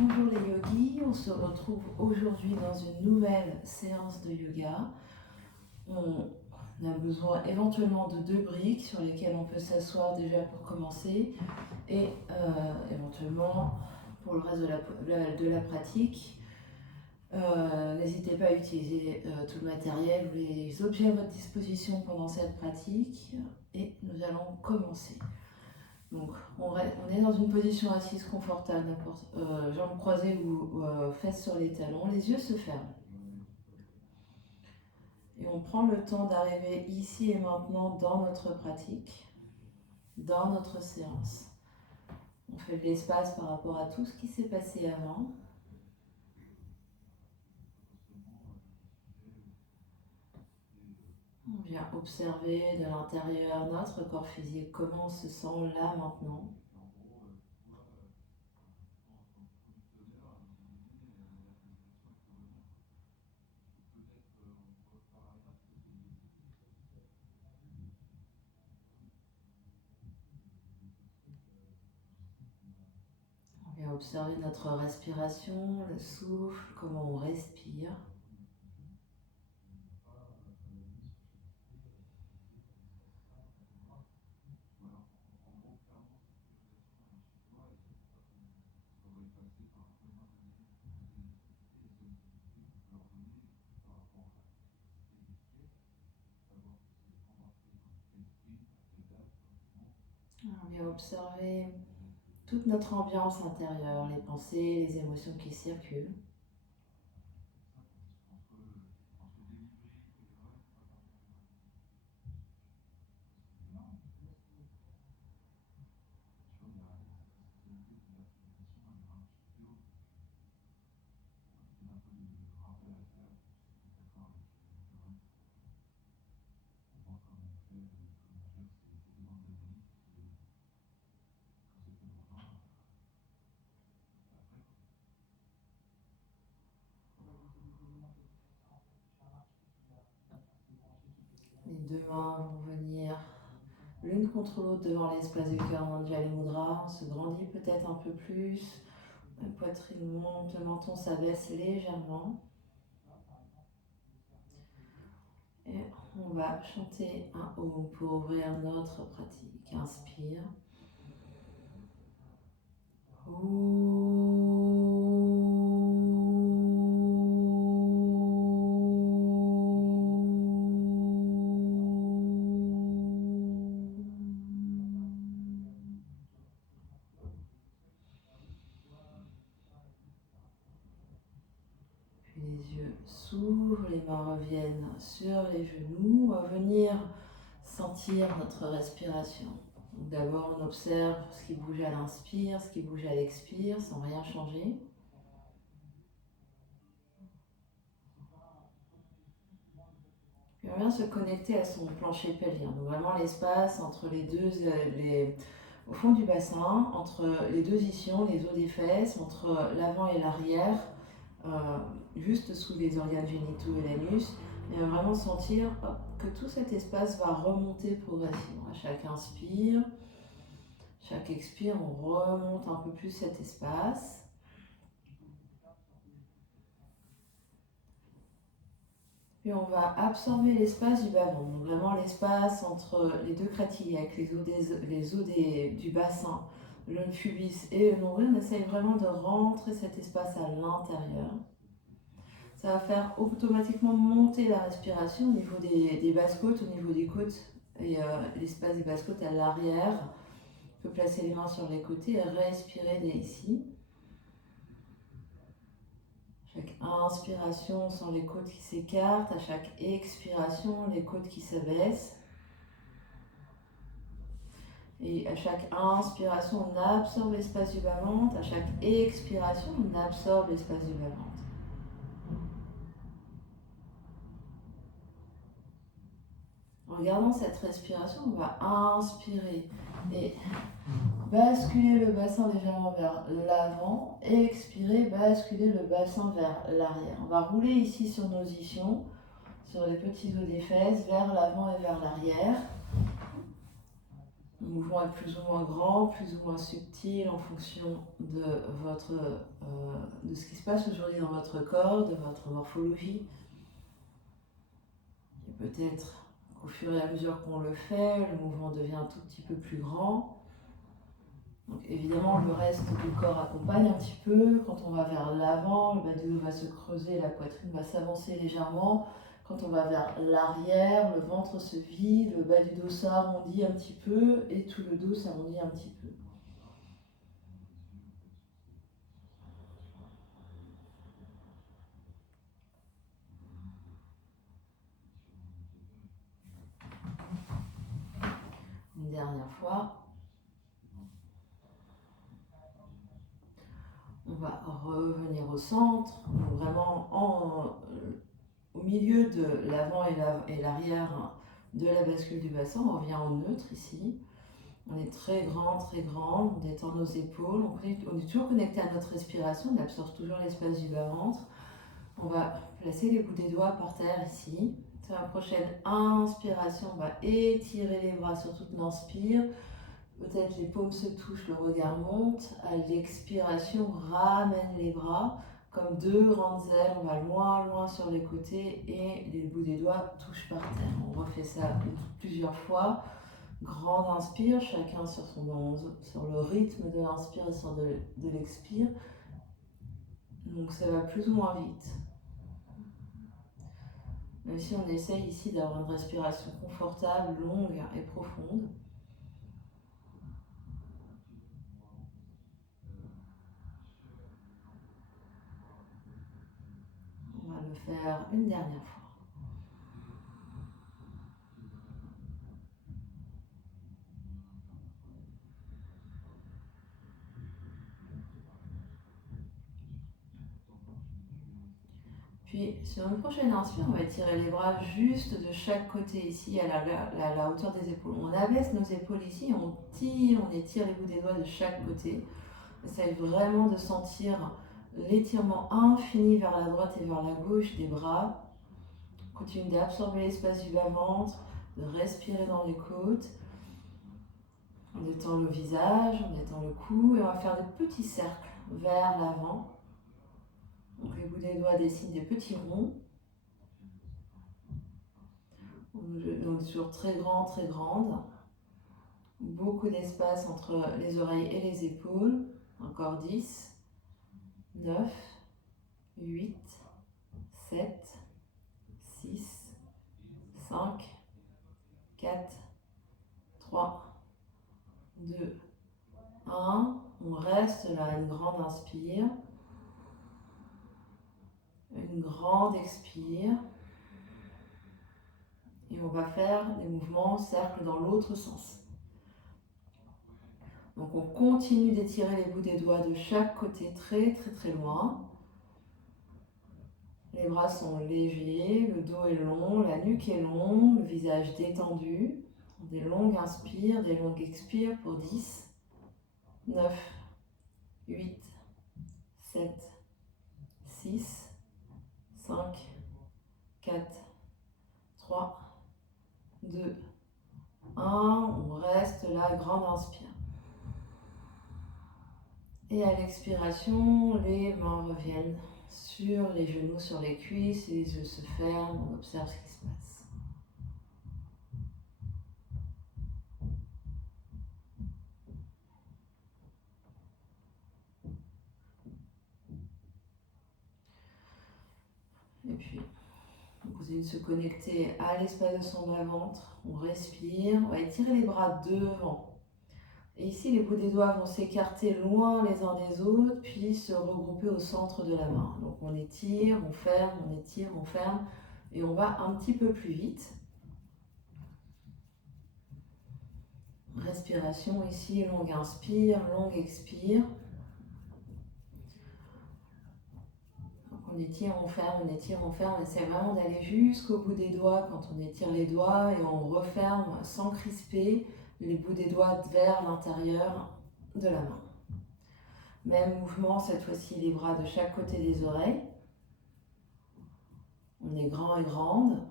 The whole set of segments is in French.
Bonjour les yogis, on se retrouve aujourd'hui dans une nouvelle séance de yoga. On a besoin éventuellement de 2 briques sur lesquelles on peut s'asseoir déjà pour commencer et éventuellement pour le reste de la pratique. N'hésitez pas à utiliser tout le matériel ou les objets à votre disposition pendant cette pratique et nous allons commencer. Donc, on est dans une position assise confortable, jambes croisées ou fesses sur les talons, les yeux se ferment. Et on prend le temps d'arriver ici et maintenant dans notre pratique, dans notre séance. On fait de l'espace par rapport à tout ce qui s'est passé avant. On vient observer de l'intérieur notre corps physique, comment on se sent là maintenant. On vient observer notre respiration, le souffle, comment on respire. On vient observer toute notre ambiance intérieure, les pensées, les émotions qui circulent. Les 2 mains vont venir l'une contre l'autre devant l'espace du cœur en Anjali Mudra. On se grandit peut-être un peu plus. La poitrine monte, le menton s'abaisse légèrement. Et on va chanter un Om pour ouvrir notre pratique. Inspire. Les yeux s'ouvrent, les mains reviennent sur les genoux. On va venir sentir notre respiration. D'abord, on observe ce qui bouge à l'inspire, ce qui bouge à l'expire, sans rien changer. Puis on vient se connecter à son plancher pelvien. Donc vraiment l'espace entre les deux, au fond du bassin, entre les 2 ischions, les os des fesses, entre l'avant et l'arrière, juste sous les organes génitaux et l'anus. Et vraiment sentir que tout cet espace va remonter progressivement. À chaque inspire, chaque expire, on remonte un peu plus cet espace. Puis on va absorber l'espace du bas-ventre. Donc vraiment l'espace entre les 2 crêtes iliaques, les os du bassin, le pubis et le nombril. On essaye vraiment de rentrer cet espace à l'intérieur. Ça va faire automatiquement monter la respiration au niveau des basses côtes, au niveau des côtes et l'espace des basses côtes à l'arrière. On peut placer les mains sur les côtés et respirer dès ici. Chaque inspiration, on sent les côtes qui s'écartent. À chaque expiration, les côtes qui s'abaissent. Et à chaque inspiration, on absorbe l'espace du bas-ventre. À chaque expiration, on absorbe l'espace du bas-ventre. En regardant cette respiration, on va inspirer et basculer le bassin légèrement vers l'avant et expirer, basculer le bassin vers l'arrière. On va rouler ici sur nos ischions, sur les petits os des fesses, vers l'avant et vers l'arrière. Le mouvement est plus ou moins grand, plus ou moins subtil en fonction de de ce qui se passe aujourd'hui dans votre corps, de votre morphologie. Et peut-être qu'au fur et à mesure qu'on le fait, le mouvement devient un tout petit peu plus grand. Donc évidemment, le reste du corps accompagne un petit peu. Quand on va vers l'avant, le bas du dos va se creuser, la poitrine va s'avancer légèrement. Quand on va vers l'arrière, le ventre se vide, le bas du dos s'arrondit un petit peu et tout le dos s'arrondit un petit peu. Une dernière fois. On va revenir au centre, donc vraiment au milieu de l'avant et l'arrière de la bascule du bassin. On revient au neutre ici. On est très grand, on détend nos épaules, on est toujours connecté à notre respiration, on absorbe toujours l'espace du bas-ventre. On va placer les bouts des doigts par terre ici. Sur la prochaine inspiration, on va étirer les bras sur toute l'inspire. Peut-être les paumes se touchent, le regard monte. À l'expiration, ramène les bras comme deux grandes ailes. On va loin, loin sur les côtés et les bouts des doigts touchent par terre. On refait ça plusieurs fois. Grande inspire, chacun sur le rythme de l'inspire et sur de l'expire. Donc ça va plus ou moins vite. Même si on essaye ici d'avoir une respiration confortable, longue et profonde. On va le faire une dernière fois. Puis sur une prochaine inspire, on va étirer les bras juste de chaque côté ici à la hauteur des épaules. On abaisse nos épaules ici, on étire les bouts des doigts de chaque côté. Essaye vraiment de sentir l'étirement infini vers la droite et vers la gauche des bras. Continue d'absorber l'espace du bas-ventre, de respirer dans les côtes. On détend le visage, on détend le cou et on va faire des petits cercles vers l'avant. Donc les bouts des doigts dessinent des petits ronds. Donc toujours très grande. Beaucoup d'espace entre les oreilles et les épaules. Encore 10, 9, 8, 7, 6, 5, 4, 3, 2, 1. On reste là, une grande inspire. Une grande expire. Et on va faire des mouvements cercles dans l'autre sens. Donc on continue d'étirer les bouts des doigts de chaque côté très loin. Les bras sont légers, le dos est long, la nuque est longue, le visage détendu. Des longues inspires, des longues expires pour 10, 9, 8, 7, 6, 5, 4, 3, 2, 1. On reste là, grande inspire. Et à l'expiration, les mains reviennent sur les genoux, sur les cuisses, les yeux se ferment, on observe ce qui se passe. Et puis, on continue de se connecter à l'espace de son bas-ventre, on respire, on va étirer les bras devant. Et ici, les bouts des doigts vont s'écarter loin les uns des autres, puis se regrouper au centre de la main. Donc on étire, on ferme, on étire, on ferme, et on va un petit peu plus vite. Respiration ici, longue inspire, longue expire. Donc on étire, on ferme, on étire, on ferme. On essaie vraiment d'aller jusqu'au bout des doigts quand on étire les doigts et on referme sans crisper les bouts des doigts vers l'intérieur de la main. Même mouvement, cette fois-ci les bras de chaque côté des oreilles. On est grand et grande.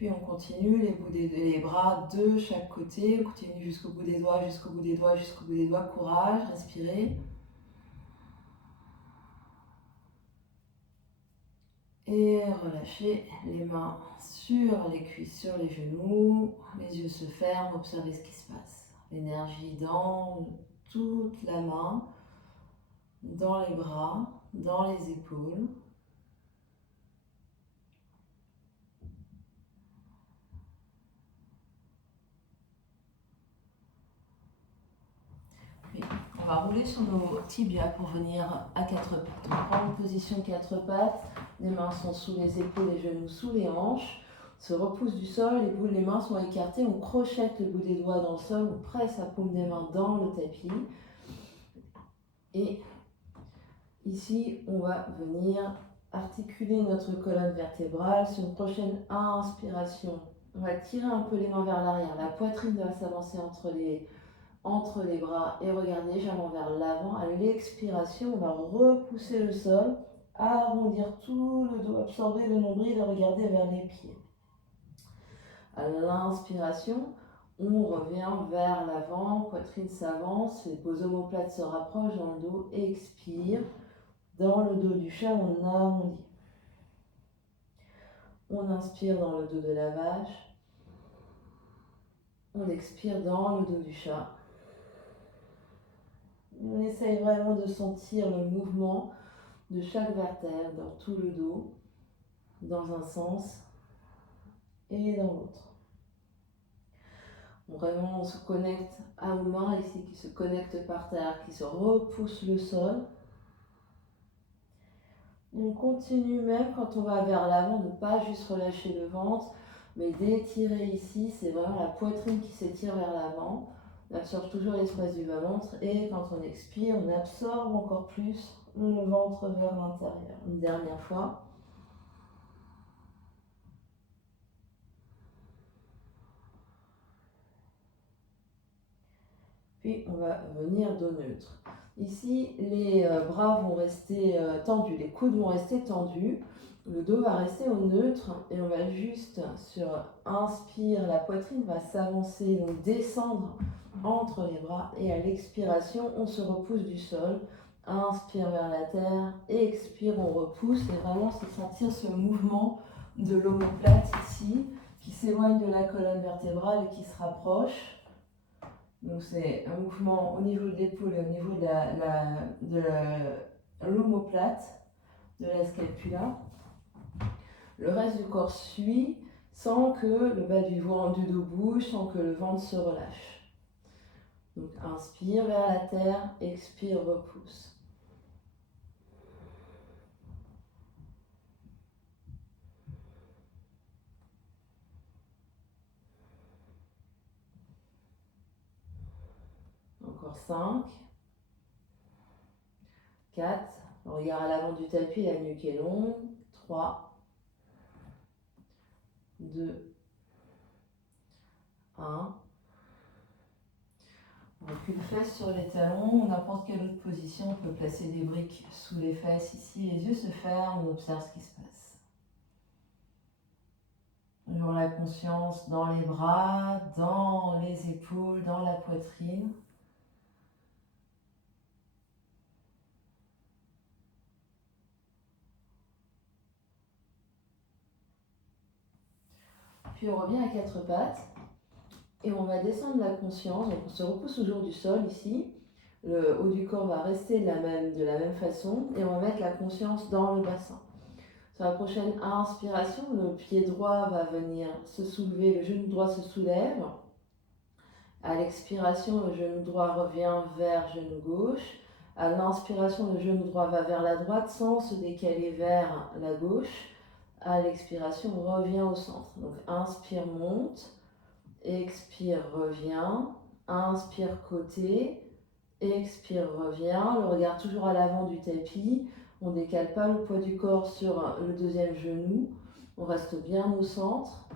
Puis on continue les bras de chaque côté, on continue jusqu'au bout des doigts, jusqu'au bout des doigts, jusqu'au bout des doigts. Courage, respirez. Et relâchez les mains sur les cuisses, sur les genoux. Les yeux se ferment, observez ce qui se passe. L'énergie dans toute la main, dans les bras, dans les épaules. Puis, on va rouler sur nos tibias pour venir à quatre pattes. On prend une position quatre pattes. Les mains sont sous les épaules, les genoux sous les hanches. On se repousse du sol, les mains sont écartées. On crochette le bout des doigts dans le sol. On presse la paume des mains dans le tapis. Et ici, on va venir articuler notre colonne vertébrale. Sur une prochaine inspiration, on va tirer un peu les mains vers l'arrière. La poitrine va s'avancer entre les bras et regardez légèrement vers l'avant. À l'expiration, on va repousser le sol, arrondir tout le dos, absorber le nombril et regarder vers les pieds. À l'inspiration, on revient vers l'avant, poitrine s'avance, les beaux omoplates se rapprochent dans le dos. Expire. Dans le dos du chat, on arrondit. On inspire dans le dos de la vache. On expire dans le dos du chat. On essaye vraiment de sentir le mouvement de chaque vertèbre dans tout le dos, dans un sens et dans l'autre. Vraiment, on se connecte à nos mains ici, qui se connectent par terre, qui se repoussent le sol. On continue même quand on va vers l'avant, ne pas juste relâcher le ventre, mais d'étirer ici, c'est vraiment la poitrine qui s'étire vers l'avant. On absorbe toujours l'espace du bas-ventre et quand on expire, on absorbe encore plus le ventre vers l'intérieur. Une dernière fois. Puis on va venir dos neutre. Ici, les bras vont rester tendus, les coudes vont rester tendus, le dos va rester au neutre et on va juste sur inspire, la poitrine va s'avancer, donc descendre entre les bras et à l'expiration, on se repousse du sol. Inspire vers la terre, expire, on repousse et vraiment c'est sentir ce mouvement de l'omoplate ici qui s'éloigne de la colonne vertébrale et qui se rapproche. Donc c'est un mouvement au niveau de l'épaule et au niveau de l'omoplate, de la scapula. Le reste du corps suit sans que le bas du dos bouge, sans que le ventre se relâche. Donc inspire vers la terre, expire, repousse. Encore 5, 4, regard à l'avant du tapis, la nuque est longue, 3, 2, 1. On recule fesses sur les talons, n'importe quelle autre position, on peut placer des briques sous les fesses ici, les yeux se ferment, on observe ce qui se passe. On aura la conscience dans les bras, dans les épaules, dans la poitrine. Puis on revient à quatre pattes et on va descendre la conscience. Donc on se repousse toujours du sol ici. Le haut du corps va rester de la même façon et on va mettre la conscience dans le bassin. Sur la prochaine inspiration, le pied droit va venir se soulever, le genou droit se soulève. À l'expiration, le genou droit revient vers le genou gauche. À l'inspiration, le genou droit va vers la droite sans se décaler vers la gauche. À l'expiration, on revient au centre. Donc inspire, monte. Expire, revient. Inspire, côté. Expire, revient. Le regard toujours à l'avant du tapis. On ne décale pas le poids du corps sur le deuxième genou. On reste bien au centre.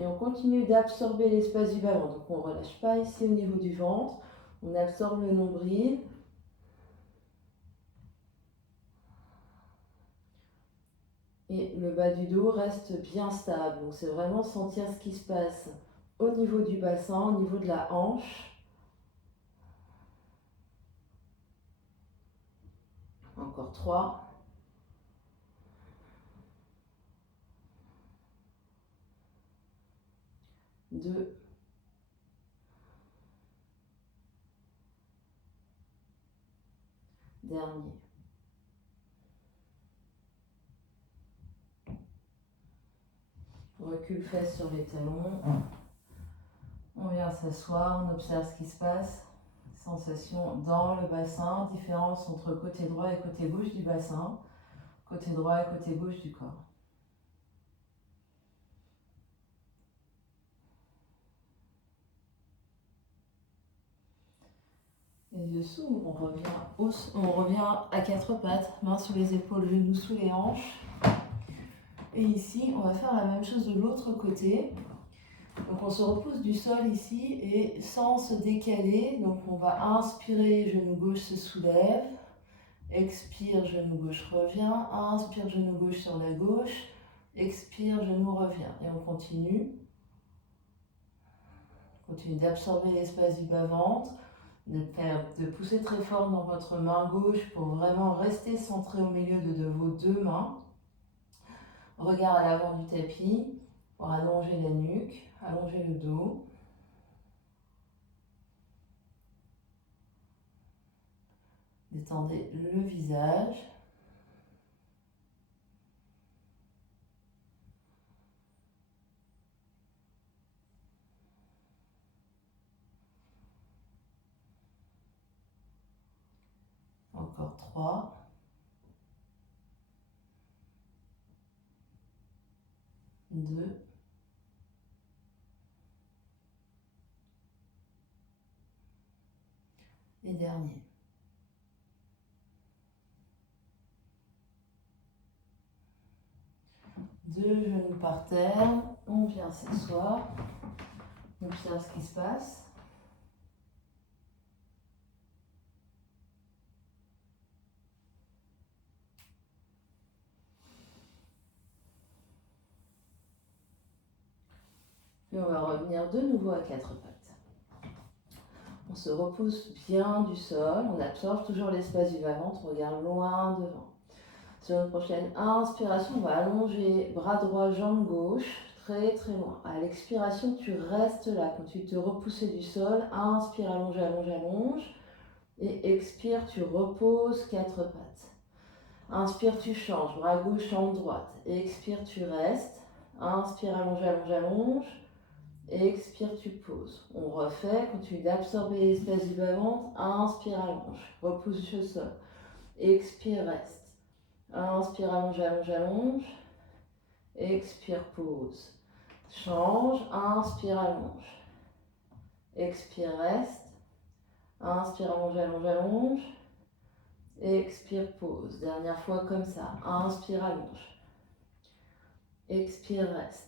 Et on continue d'absorber l'espace du bas-ventre. Donc on ne relâche pas ici au niveau du ventre. On absorbe le nombril. Et le bas du dos reste bien stable. Donc c'est vraiment sentir ce qui se passe au niveau du bassin, au niveau de la hanche. Encore 3. 2. Dernier. Recul fesses sur les talons. On vient s'asseoir, on observe ce qui se passe. Sensation dans le bassin, différence entre côté droit et côté gauche du bassin, côté droit et côté gauche du corps. Les yeux s'ouvrent, on revient à quatre pattes, mains sous les épaules, genoux sous les hanches. Et ici, on va faire la même chose de l'autre côté. Donc on se repose du sol ici et sans se décaler, donc on va inspirer, genou gauche se soulève, expire, genou gauche revient, inspire, genou gauche sur la gauche, expire, genou revient. Et on continue. Continue d'absorber l'espace du bas-ventre, de pousser très fort dans votre main gauche pour vraiment rester centré au milieu de vos deux mains. Regard à l'avant du tapis pour allonger la nuque, allonger le dos. Détendez le visage. Encore 3. 2. Et dernier. Deux genoux par terre, on vient s'asseoir, on observe ce qui se passe. Puis on va revenir de nouveau à quatre pattes. On se repose bien du sol, on absorbe toujours l'espace du bas-ventre, on regarde loin devant. Sur une prochaine inspiration, on va allonger bras droit, jambe gauche, très très loin. À l'expiration, tu restes là. Quand tu te repousses du sol, inspire, allonge, allonge, allonge. Et expire, tu reposes quatre pattes. Inspire, tu changes, bras gauche, jambe droite. Expire, tu restes. Inspire, allonge, allonge, allonge. Expire, tu poses. On refait, continue d'absorber l'espace du bas-ventre. Inspire, allonge, repousse le sol. Expire, reste. Inspire, allonge, allonge, allonge. Expire, pause. Change, inspire, allonge. Expire, reste. Inspire, allonge, allonge, allonge. Expire, pause. Dernière fois comme ça. Inspire, allonge. Expire, reste.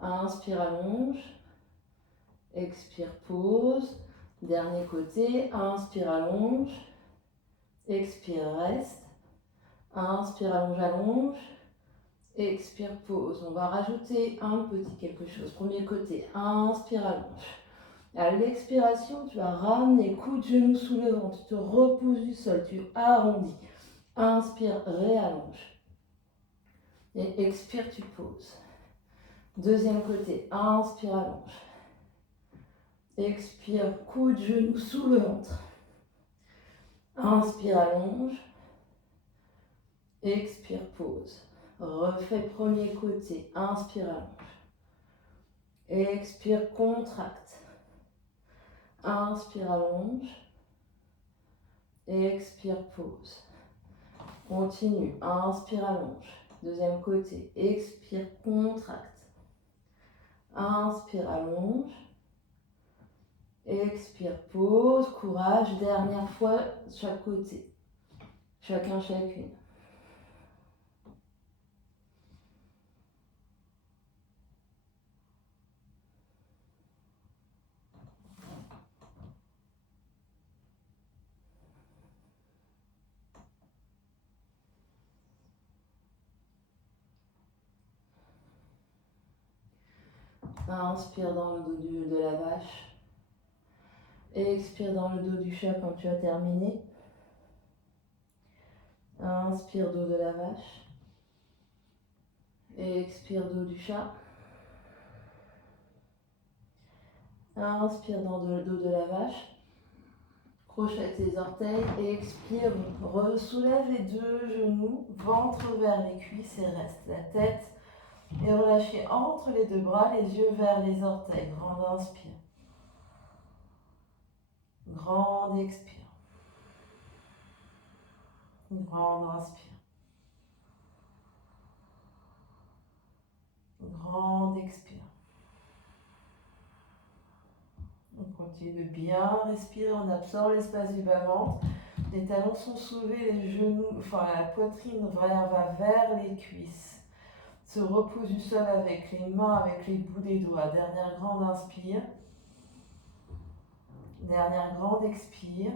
Inspire, allonge. Expire, pause. Dernier côté. Inspire, allonge. Expire, reste. Inspire, allonge, allonge. Expire, pause. On va rajouter un petit quelque chose. Premier côté. Inspire, allonge. À l'expiration, tu vas ramener coude, genou sous le ventre. Tu te reposes du sol. Tu arrondis. Inspire, réallonge. Et expire, tu poses. Deuxième côté, inspire, allonge. Expire, coude, genou sous le ventre. Inspire, allonge. Expire, pose. Refais premier côté, inspire, allonge. Expire, contracte. Inspire, allonge. Expire, pose. Continue, inspire, allonge. Deuxième côté, expire, contracte. Inspire, allonge. Expire, pause, courage. Dernière fois, chaque côté. Chacun, chacune. Inspire dans le dos de la vache. Expire dans le dos du chat quand tu as terminé. Inspire dos de la vache. Expire dos du chat. Inspire dans le dos de la vache. Crochette tes orteils et expire. Soulève les deux genoux, ventre vers les cuisses et reste. La tête est relâchée entre les deux bras, les yeux vers les orteils. Grande inspire. Grande expire. Grande inspire. Grande expire. On continue de bien respirer, on absorbe l'espace du bas-ventre. Les talons sont soulevés, les genoux, la poitrine va vers les cuisses. Se repose du sol avec les mains, avec les bouts des doigts. Dernière grande inspire. Dernière grande expire.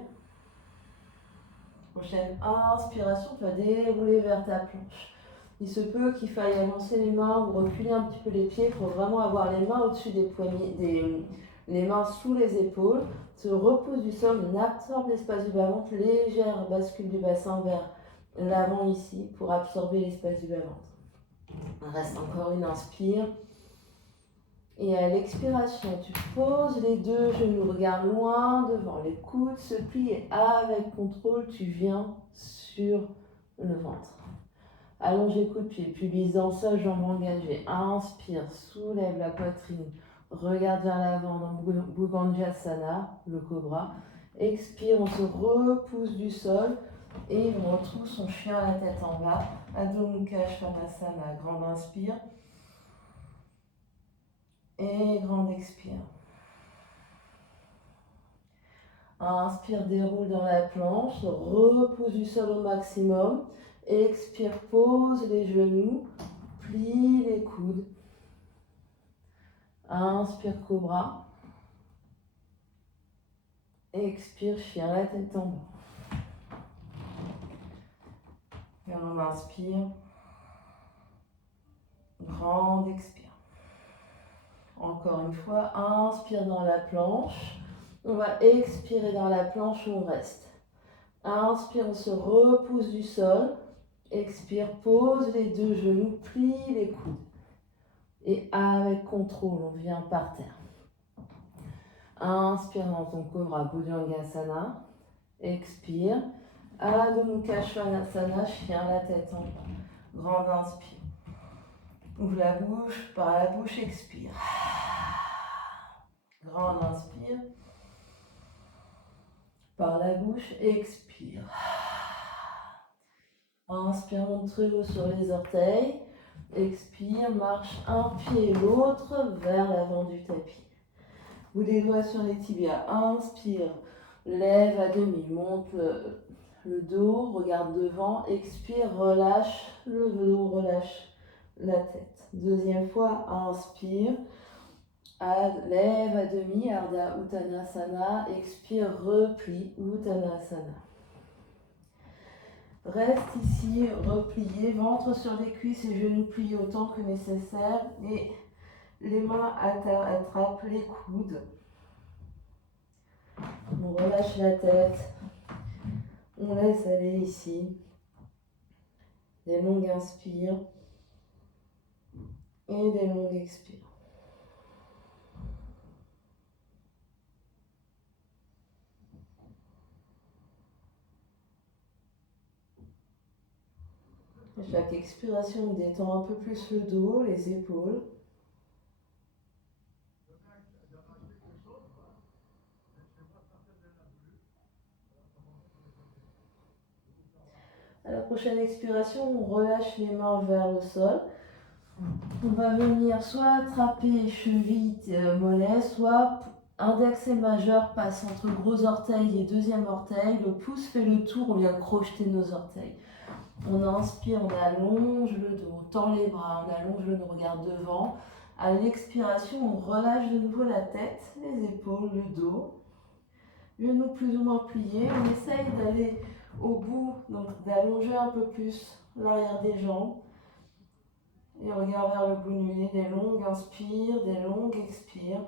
Prochaine inspiration, tu vas dérouler vers ta planche. Il se peut qu'il faille avancer les mains ou reculer un petit peu les pieds pour vraiment avoir les mains au-dessus des poignets, les mains sous les épaules. Se repose du sol, on absorbe l'espace du bas-ventre, légère bascule du bassin vers l'avant ici pour absorber l'espace du bas-ventre. Reste encore une inspire. Et à l'expiration, tu poses les deux genoux, regarde loin devant, les coudes se plient et avec contrôle, tu viens sur le ventre. Allonge les coudes de pied, pubis dans le sol, jambes engagées. Inspire, soulève la poitrine, regarde vers l'avant dans Bhujangasana, le cobra. Expire, on se repousse du sol et on retrouve son chien à la tête en bas. Adho Mukha Svanasana, grande inspire. Et grande expire. Inspire, déroule dans la planche, repousse du sol au maximum. Expire, pose les genoux, plie les coudes. Inspire, cobra. Expire, chien, la tête en bas. Et on inspire. Grande expire. Encore une fois, inspire dans la planche. On va expirer dans la planche, on reste. Inspire, on se repousse du sol. Expire, pose les deux genoux, plie les coudes. Et avec contrôle, on vient par terre. Inspire dans ton cobra, Bhujangasana. Expire. Adho Mukha Svanasana, chien, la tête en bas. Grande inspire. Ouvre la bouche, par la bouche, expire. Grande inspire. Par la bouche, expire. Inspire, monte très haut sur les orteils. Expire, marche un pied et l'autre vers l'avant du tapis. Bout des doigts sur les tibias. Inspire, lève à demi, monte le dos, regarde devant. Expire, relâche le dos, relâche la tête. Deuxième fois, inspire. Lève à demi, Ardha Uttanasana, expire, replie, Uttanasana. Reste ici, replié, ventre sur les cuisses et genoux pliés autant que nécessaire. Et les mains attrapent les coudes. On relâche la tête. On laisse aller ici. Des longues inspires et des longues expires. Chaque expiration, on détend un peu plus le dos, les épaules. À la prochaine expiration, on relâche les mains vers le sol. On va venir soit attraper cheville, mollet, soit index et majeur passe entre gros orteil et deuxième orteil. Le pouce fait le tour, on vient crocheter nos orteils. On inspire, on allonge le dos, on tend les bras, on allonge le dos, on regarde devant. À l'expiration, on relâche de nouveau la tête, les épaules, le dos. Genoux plus ou moins pliés. On essaye d'aller au bout, donc d'allonger un peu plus l'arrière des jambes. Et regarde vers le bout du nez, des longues inspires, des longues expires.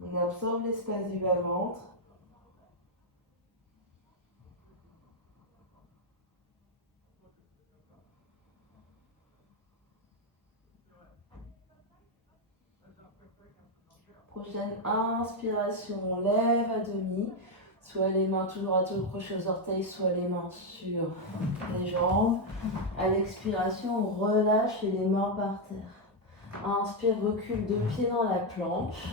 On absorbe l'espace du bas-ventre. Prochaine inspiration, on lève à demi. Soit les mains toujours à tout crochet aux orteils, soit les mains sur les jambes. À l'expiration, on relâche les mains par terre. Inspire, recule 2 pieds dans la planche.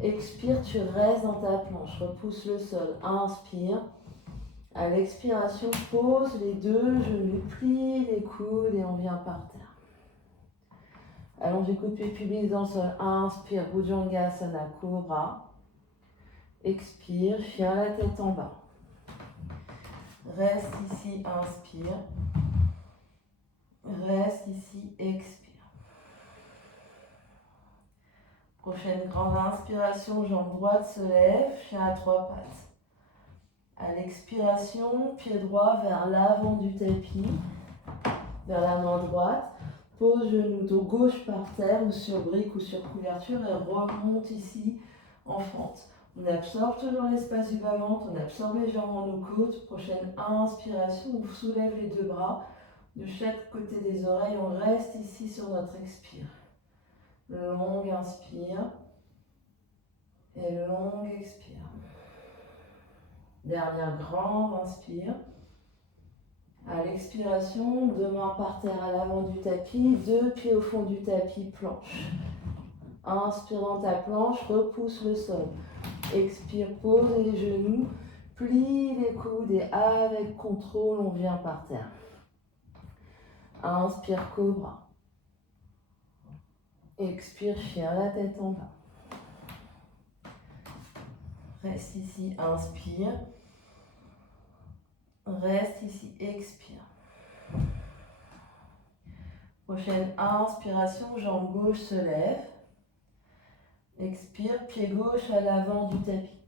Expire, tu restes dans ta planche. Repousse le sol. Inspire. À l'expiration, pose les 2 genoux, plie les coudes et on vient par terre. Allonge les coudes pieds publics dans le sol. Inspire, Bhujangasana, Cobra. Expire, chien la tête en bas. Reste ici, inspire. Reste ici, expire. Prochaine grande inspiration, jambe droite se lève, chien à 3 pattes. À l'expiration, pied droit vers l'avant du tapis, vers la main droite. Pose genou dos gauche par terre ou sur brique ou sur couverture et remonte ici en fente. On absorbe toujours l'espace du bas-ventre, on absorbe légèrement nos côtes. Prochaine inspiration, on soulève les 2 bras de chaque côté des oreilles. On reste ici sur notre expire. Longue inspire et longue expire. Dernière grande inspire. À l'expiration, 2 mains par terre à l'avant du tapis, 2 pieds au fond du tapis, planche. Inspire dans ta planche, repousse le sol. Expire, pose les genoux, plie les coudes et avec contrôle, on vient par terre. Inspire, cobra. Expire, chien, la tête en bas. Reste ici, inspire. Reste ici, expire. Prochaine inspiration, jambe gauche se lève. Expire, pied gauche à l'avant du tapis.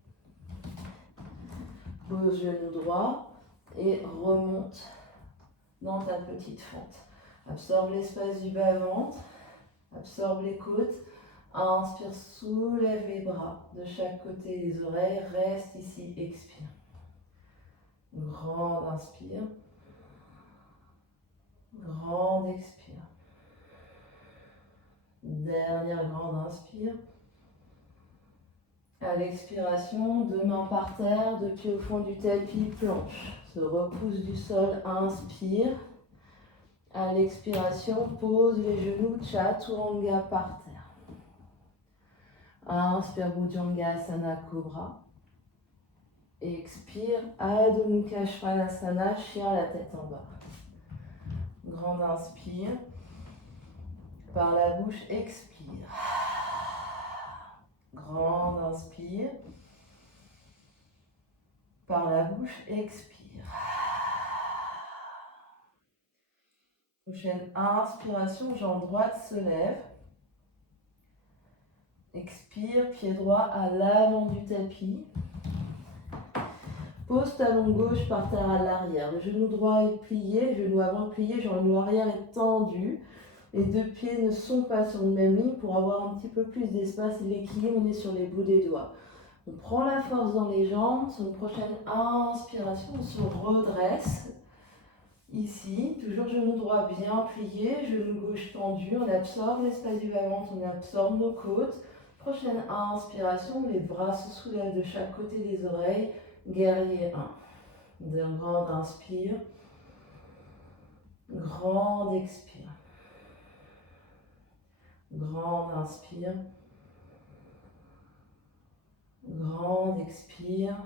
Pose genou droit et remonte dans ta petite fente. Absorbe l'espace du bas-ventre, absorbe les côtes. Inspire, soulève les bras de chaque côté des oreilles. Reste ici, expire. Grande inspire. Grande expire. Dernière grande inspire. À l'expiration, 2 mains par terre, 2 pieds au fond du tapis, planche. Se repousse du sol, inspire. À l'expiration, pose les genoux, Chaturanga par terre. Inspire, Bhujangasana, Cobra. Expire, Adho Mukha Svanasana, chien la tête en bas. Grande inspire. Par la bouche, expire. Grande inspire. Par la bouche, expire. Prochaine inspiration, jambe droite se lève. Expire, pied droit à l'avant du tapis. Pose talon gauche par terre à l'arrière. Le genou droit est plié, le genou avant plié, le genou arrière est tendu. Les 2 pieds ne sont pas sur une même ligne pour avoir un petit peu plus d'espace et l'équilibre, on est sur les bouts des doigts. On prend la force dans les jambes. Sur une prochaine inspiration, on se redresse. Ici, toujours genou droit bien plié, genou gauche tendu. On absorbe l'espace du bas-ventre, on absorbe nos côtes. Prochaine inspiration, les bras se soulèvent de chaque côté des oreilles. Guerrier 1. Grande inspire. Grande expire. Grande inspire. Grande expire.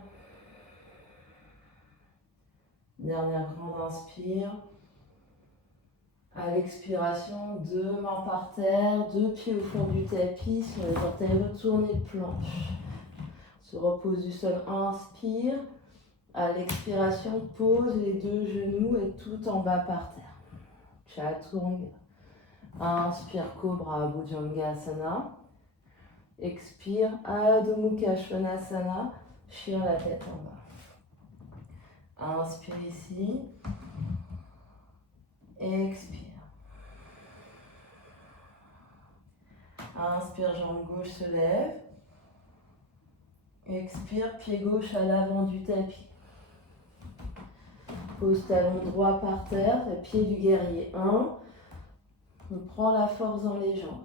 Dernière grande inspire. À l'expiration, 2 mains par terre, 2 pieds au fond du tapis, sur les orteils retournés, planche. Se repose du sol, inspire. À l'expiration, pose les 2 genoux et tout en bas par terre. Chaturanga. Inspire, Cobra, Bhujangasana. Expire, Adho Mukha Svanasana, chien la tête en bas. Inspire ici. Expire. Inspire, jambe gauche se lève. Expire, pied gauche à l'avant du tapis. Pose talon droit par terre, pied du guerrier 1. On prend la force dans les jambes.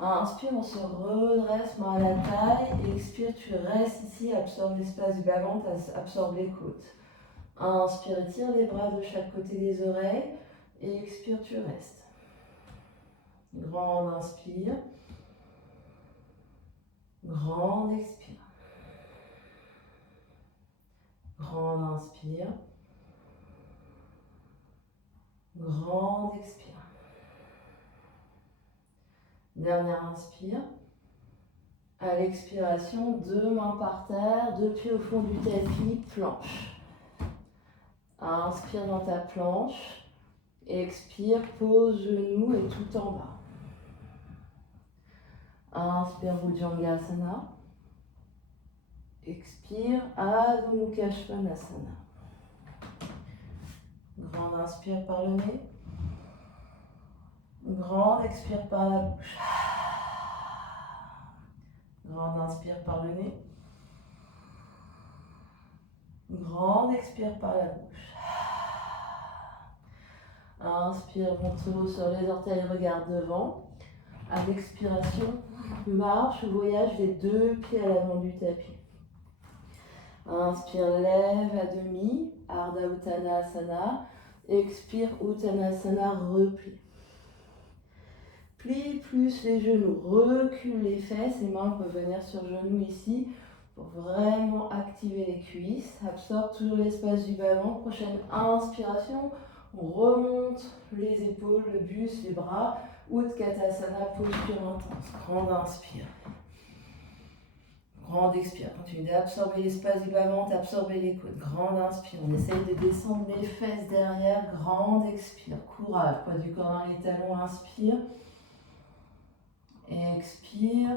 Inspire, on se redresse, main à la taille. Expire, tu restes ici, absorbe l'espace du bas-ventre, absorbe les côtes. Inspire, étire les bras de chaque côté des oreilles. Et expire, tu restes. Grande inspire. Grande expire. Grande inspire. Grande expire. Dernière inspire. À l'expiration, deux mains par terre, deux pieds au fond du tapis, planche. Inspire dans ta planche. Expire, pose genoux et tout en bas. Inspire, Bhujangasana. Expire, Adho Mukha Svanasana. Grande inspire par le nez. Grande expire par la bouche. Grande inspire par le nez. Grande expire par la bouche. Inspire, monte sur les orteils, regarde devant. À l'expiration, marche, voyage des deux pieds à l'avant du tapis. Inspire, lève à demi, Ardha Uttanasana. Expire, Uttanasana, replie. Plie plus les genoux, recule les fesses, les mains peuvent venir sur genoux ici pour vraiment activer les cuisses. Absorbe toujours l'espace du bas-ventre. Prochaine inspiration, on remonte les épaules, le buste, les bras. Utkatasana, posture intense. Grande inspire. Grande expire. Continue d'absorber l'espace du bas-ventre, absorber les côtes. Grande inspire. On essaye de descendre les fesses derrière. Grande expire. Courage. Poids du corps dans les talons. Inspire. Expire.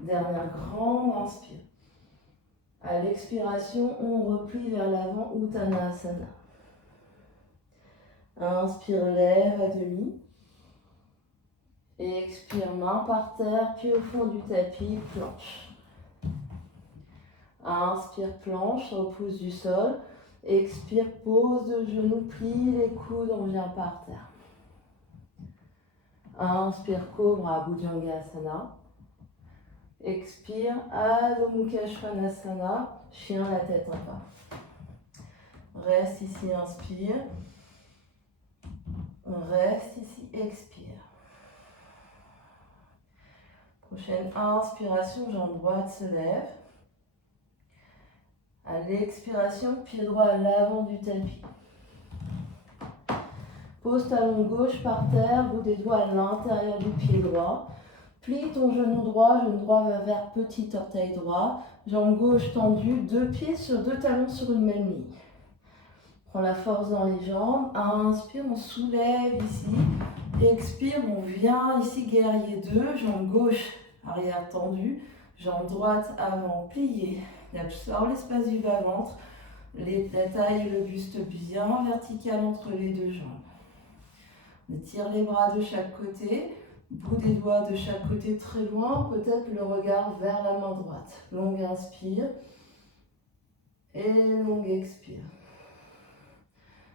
Dernière grande inspire. À l'expiration, on replie vers l'avant, Uttanasana. Inspire, lève à demi. Expire, main par terre, pied au fond du tapis, planche. Inspire, planche, repousse du sol. Expire, pose de genoux, plie les coudes, on vient par terre. Inspire, Cobra, Bhujangasana. Expire, Adho Mukha Svanasana, chien la tête en bas. Reste ici, inspire. Reste ici, expire. Prochaine inspiration, jambe droite se lève. À l'expiration, pied droit à l'avant du tapis. Pose talon gauche par terre, bout des doigts à l'intérieur du pied droit. Plie ton genou droit va vers petit orteil droit. Jambe gauche tendue, deux pieds sur deux talons sur une même ligne. Prends la force dans les jambes. Inspire, on soulève ici. Expire, on vient ici, guerrier 2. Jambe gauche, arrière tendue. Jambe droite, avant, pliée. Absorbe l'espace du bas-ventre. La taille et le buste bien vertical entre les deux jambes. On étire les bras de chaque côté. Bout des doigts de chaque côté très loin. Peut-être le regard vers la main droite. Longue inspire. Et longue expire.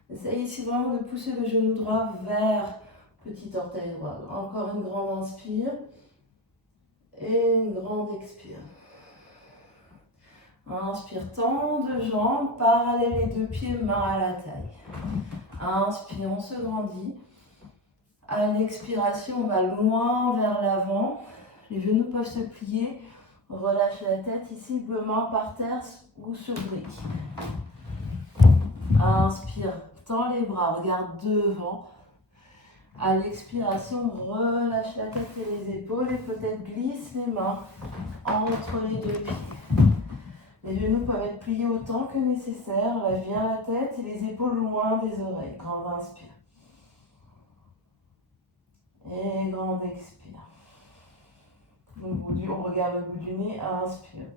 Essaye ici vraiment de pousser le genou droit vers petit orteil droit. Encore une grande inspire et une grande expire. Inspire, tend deux jambes, parallèle les deux pieds, main à la taille. Inspire, on se grandit. À l'expiration, on va loin vers l'avant. Les genoux peuvent se plier. Relâche la tête ici, deux mains par terre ou sur brique. Inspire. Tends les bras, regarde devant. À l'expiration, relâche la tête et les épaules et peut-être glisse les mains entre les deux pieds. Les genoux peuvent être pliés autant que nécessaire. Lâche bien la tête et les épaules loin des oreilles. Grande inspire. Et grande expire. On regarde le bout du nez. Inspire.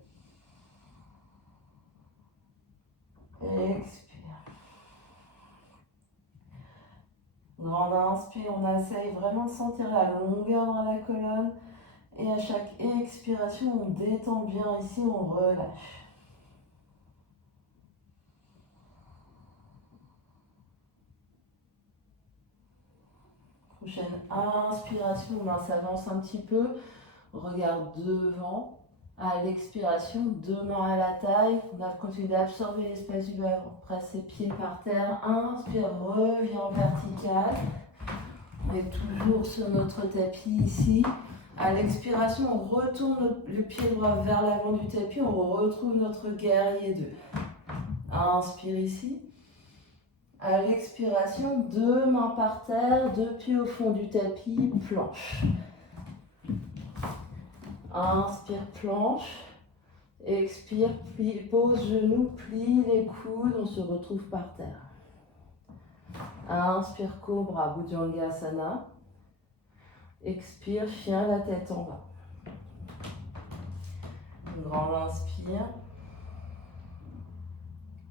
Expire. Grande inspire, on essaye vraiment de sentir la longueur dans la colonne. Et à chaque expiration, on détend bien ici, on relâche. Prochaine inspiration, on s'avance un petit peu. Regarde devant. À l'expiration, deux mains à la taille. On va continuer d'absorber l'espace du bas. On presse ses pieds par terre. Inspire, reviens vertical. On est toujours sur notre tapis ici. À l'expiration, on retourne le pied droit vers l'avant du tapis. On retrouve notre guerrier 2. Inspire ici. À l'expiration, deux mains par terre, deux pieds au fond du tapis, planche. Inspire, planche. Expire, plie, pose genoux, plie les coudes, on se retrouve par terre. Inspire, cobra, Bhujangasana. Expire, chien, la tête en bas. Grande inspire.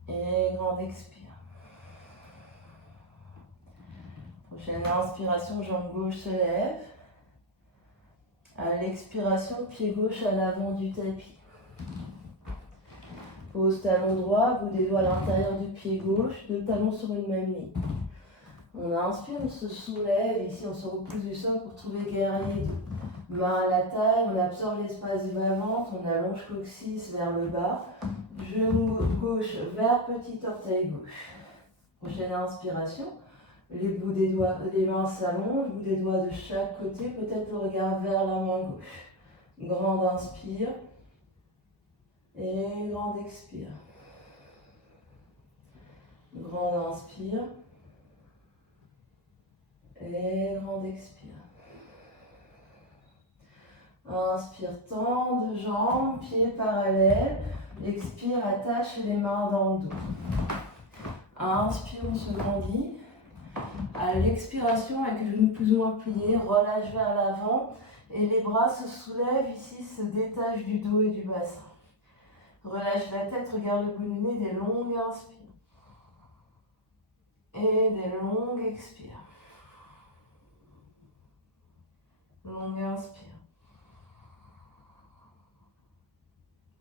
Et grande expire. Prochaine inspiration, jambe gauche se lève. À l'expiration, pied gauche à l'avant du tapis. Pose talon droit, bout des doigts à l'intérieur du pied gauche, deux talons sur une même ligne. On inspire, on se soulève, ici on se repousse du sol pour trouver guerrier 2. Main à la taille, on absorbe l'espace du bas-ventre, on allonge coccyx vers le bas. Genou gauche vers petit orteil gauche. Prochaine inspiration, les bouts des doigts, les mains s'allongent, bout des doigts de chaque côté, peut-être le regard vers la main gauche. Grande inspire. Et grande expire. Grande inspire. Et grande expire. Inspire, tend de jambes, pieds parallèles. Expire, attache les mains dans le dos. Inspire, on se grandit. À l'expiration, avec les genoux plus ou moins pliés, relâche vers l'avant. Et les bras se soulèvent ici, se détachent du dos et du bassin. Relâche la tête, regarde le bout du nez, des longues inspires. Et des longues expires. Longue inspire.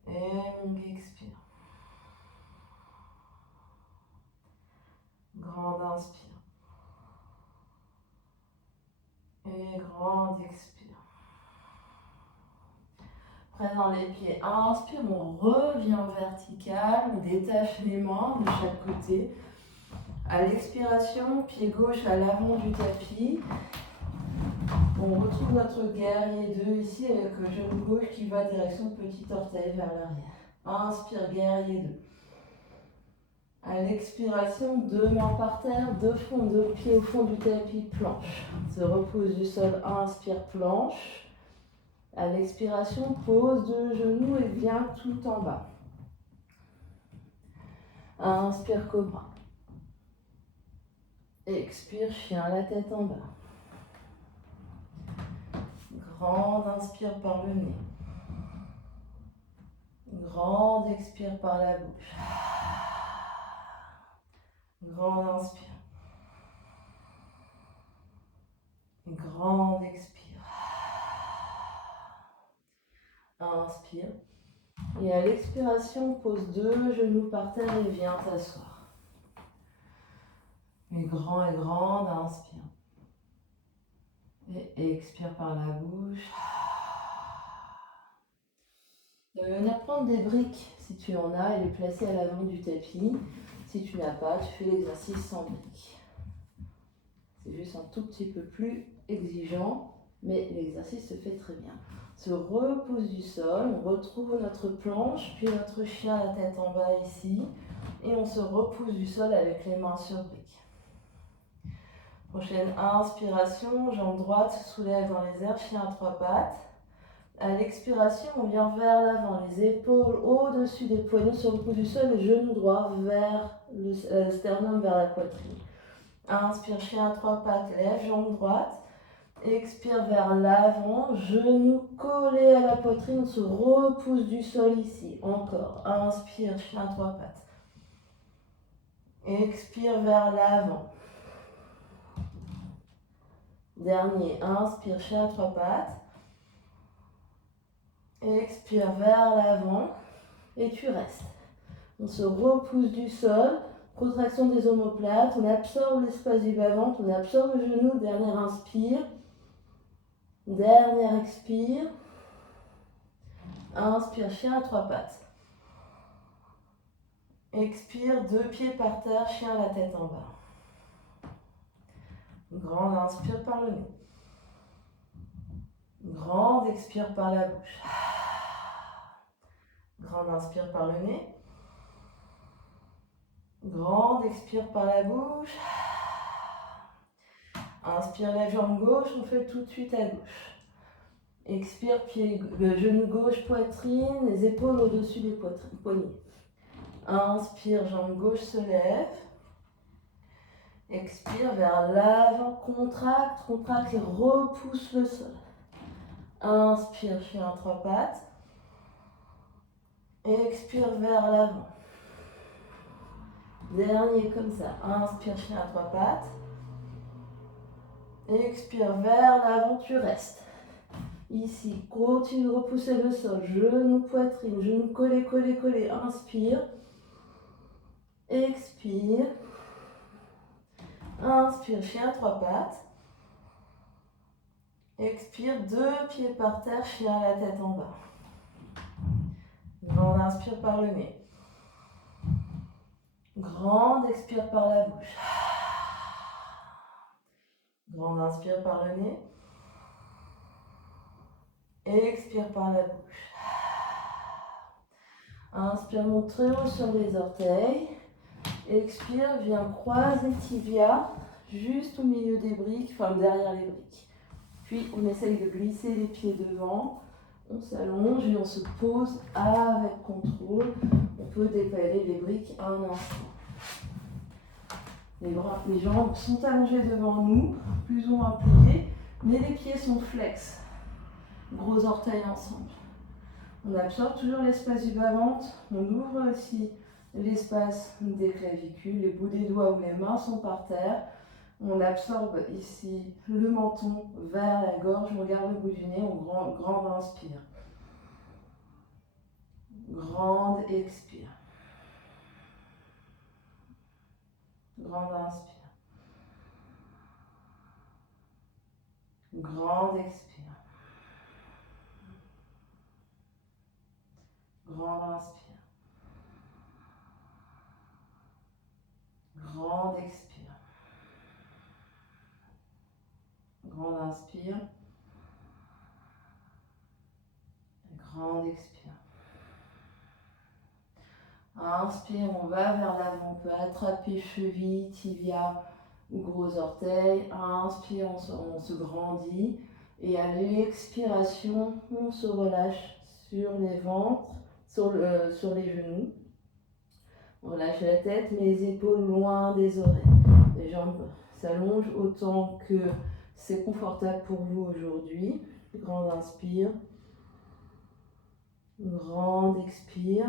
Et longue expire. Grande inspire. Et grande expire. Prenant les pieds, inspire, on revient vertical, on détache les mains de chaque côté. À l'expiration, pied gauche à l'avant du tapis. On retrouve notre guerrier 2 ici avec le genou gauche qui va direction petit orteil vers l'arrière. Inspire, guerrier 2. À l'expiration, deux mains par terre, deux pieds au fond du tapis, planche. Se repose du sol, inspire, planche. À l'expiration, pose de genoux et viens tout en bas. Inspire, cobra. Expire, chien, la tête en bas. Grande inspire par le nez. Grande expire par la bouche. Grande inspire. Grande expire. Inspire. Et à l'expiration, pose deux genoux par terre et viens t'asseoir. Mais grand et grande, inspire. Et expire par la bouche. On va prendre des briques si tu en as et les placer à l'avant du tapis. Si tu n'as pas, tu fais l'exercice sans briques. C'est juste un tout petit peu plus exigeant, mais l'exercice se fait très bien. Se repose du sol, on retrouve notre planche, puis notre chien la tête en bas ici, et on se repousse du sol avec les mains sur briques. Prochaine inspiration, jambe droite se soulève dans les airs, chien à trois pattes. À l'expiration, on vient vers l'avant, les épaules au-dessus des poignets, se repose du sol, les genoux droits vers le sternum, vers la poitrine. Inspire, chien à trois pattes, lève jambe droite. Expire vers l'avant, genoux collés à la poitrine, on se repousse du sol ici. Encore, inspire, chien à trois pattes. Expire vers l'avant. Dernier, inspire, chien à trois pattes. Expire vers l'avant et tu restes. On se repousse du sol, contraction des omoplates, on absorbe l'espace du bas-ventre, on absorbe le genou, dernier inspire, dernière expire, inspire, chien à trois pattes. Expire, deux pieds par terre, chien la tête en bas. Grande inspire par le nez. Grande expire par la bouche. Grande inspire par le nez. Grande expire par la bouche. Inspire la jambe gauche, on fait tout de suite à gauche. Expire, genou gauche, poitrine, les épaules au-dessus des poignets. Inspire, jambe gauche se lève. Expire vers l'avant, contracte et repousse le sol. Inspire, chien à trois pattes. Expire vers l'avant. Dernier comme ça. Inspire, chien à trois pattes. Expire vers l'avant, tu restes. Ici, continue de repousser le sol. Genou, poitrine, genou collé, collé, collé. Inspire. Expire. Inspire, chien à trois pattes. Expire, deux pieds par terre, chien à la tête en bas. Grande inspire par le nez. Grande expire par la bouche. Grande inspire par le nez. Expire par la bouche. Inspire, monte très haut sur les orteils. Expire, viens croiser tibia juste au milieu des briques, enfin derrière les briques. Puis on essaye de glisser les pieds devant. On s'allonge et on se pose avec contrôle. On peut décaler les briques un instant. Les jambes sont allongées devant nous, plus ou moins pliées, mais les pieds sont flex. Gros orteils ensemble. On absorbe toujours l'espace du bas-ventre. On ouvre aussi l'espace des clavicules. Les bouts des doigts ou les mains sont par terre. On absorbe ici le menton vers la gorge. On regarde le bout du nez. On grande inspire. Grande expire. Grande inspire. Grande expire. Grande inspire. Grande expire. Grande inspire. Grande expire. Inspire, on va vers l'avant. On peut attraper cheville, tibia ou gros orteil. Inspire, on se grandit. Et à l'expiration, on se relâche sur les ventres, sur les genoux. On relâche la tête, mais les épaules loin des oreilles. Les jambes s'allongent autant que c'est confortable pour vous aujourd'hui. Grande inspire. Grande expire.